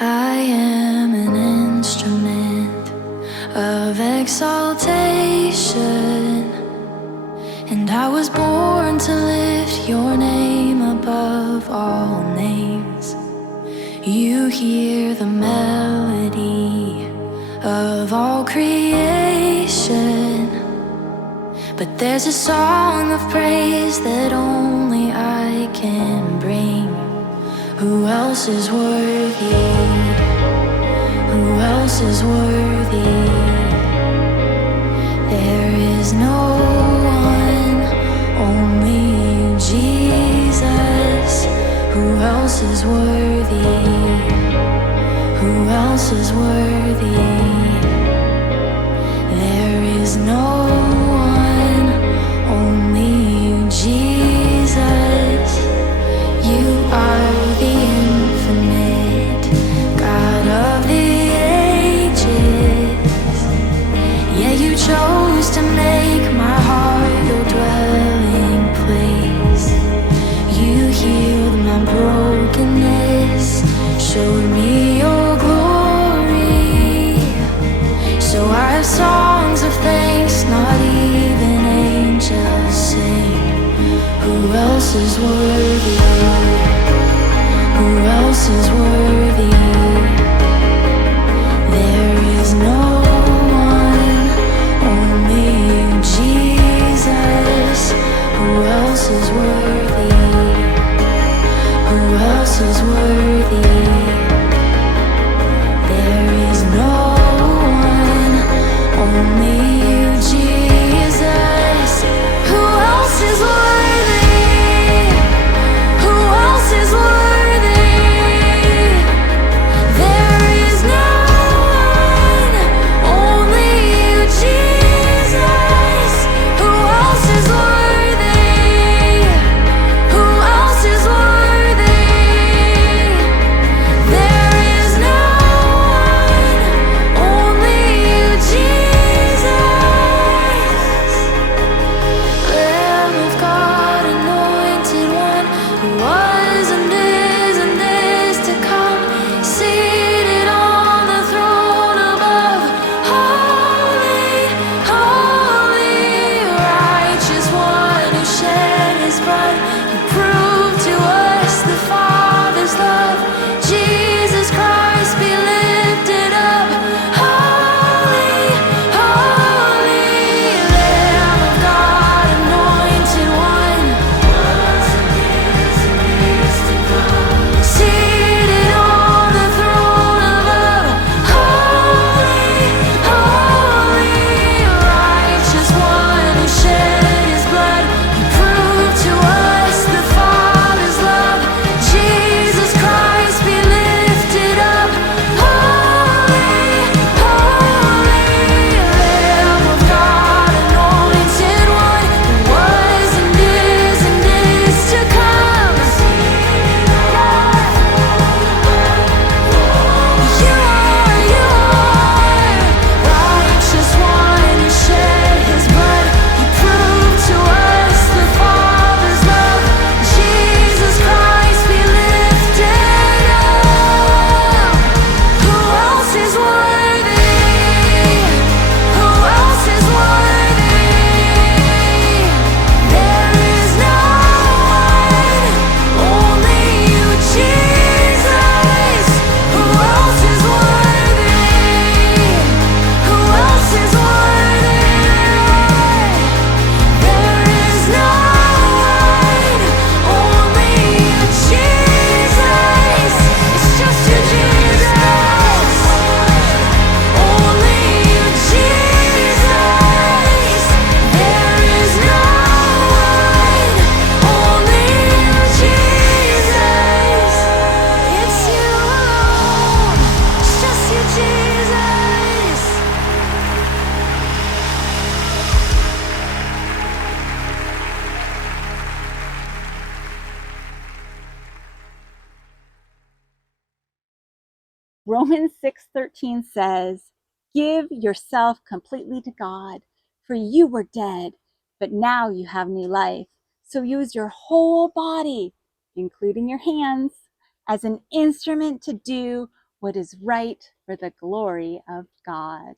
I am an instrument of exaltation, and I was born to lift your name above all names. You hear the melody of all creation, but there's a song of praise that only I can bring. Who else is worthy? Who else is worthy? There is no one, only you, Jesus. Who else is worthy? Who else is worthy? There is no one, only you, Jesus. You are the infinite God of the ages. Yeah, you chose to make my heart your dwelling place. You healed my brokenness, showed me your glory. So I have songs of thanks, not even angels sing. Who else is worthy? Who else is worthy? There is no one, only you, Jesus. Who else is worthy? Who else is worthy? There is no one, only you, Jesus. Who else is worthy? Who else is worthy? There is no one, only you, Jesus. Who else is worthy? Who else is worthy? There is no one, only you, Jesus. Lamb of God, anointed one, who was and is to come, seated on the throne above. Holy, holy, righteous one who shed his blood, who proved to us the Father's love. Jesus Christ be lifted up. Holy, holy, Lamb of God, anointed one, seated on the throne above. Holy, holy, righteous one who shed his blood, who proved to us the Father's love. Jesus Christ be lifted up. Holy, holy, Lamb of God, anointed one, who was and is to come. You are righteous one who shed his blood. He proved to us the Father's love. Jesus Christ be lifted up. Who else is worthy? Who else is worthy? There is no one, only you, Jesus. Who else is worthy? Who else is worthy? There is no one, only you, Jesus. It's just you, Jesus. Only you, Jesus. There is no one, only you, Jesus. It's you alone. It's just you, Jesus. Romans 6:13 says, "Give yourself completely to God, for you were dead, but now you have new life. So use your whole body, including your hands, as an instrument to do what is right for the glory of God.